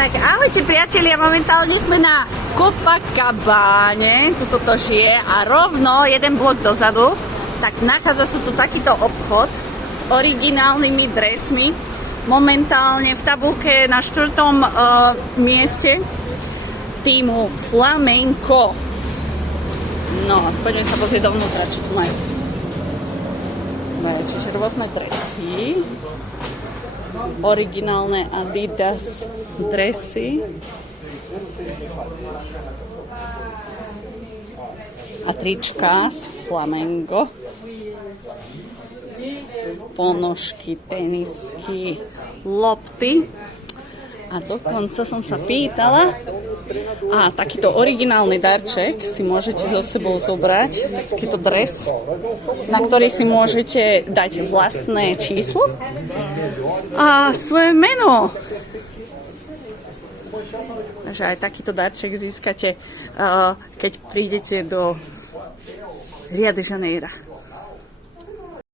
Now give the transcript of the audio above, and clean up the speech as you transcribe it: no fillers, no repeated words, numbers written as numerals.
Tak ahojte priatelia, momentálne sme na Copacabane, tuto to žije a rovno jeden blok dozadu, tak nachádza sa tu takýto obchod s originálnymi dresmi. Momentálne v tabulke na 4. mieste týmu Flamenco. No, poďme sa pozrieť dovnútra, čo tu majú. Čiže rôzne dresy. Originálne Adidas dresy. A trička z Flamengo. Ponožky, tenisky, lopty. A dokonca som sa pýtala, takýto originálny darček si môžete so sebou zobrať, takýto dres, na ktorý si môžete dať vlastné číslo a svoje meno. Takže aj takýto darček získate, keď prídete do Rio de Janeiro.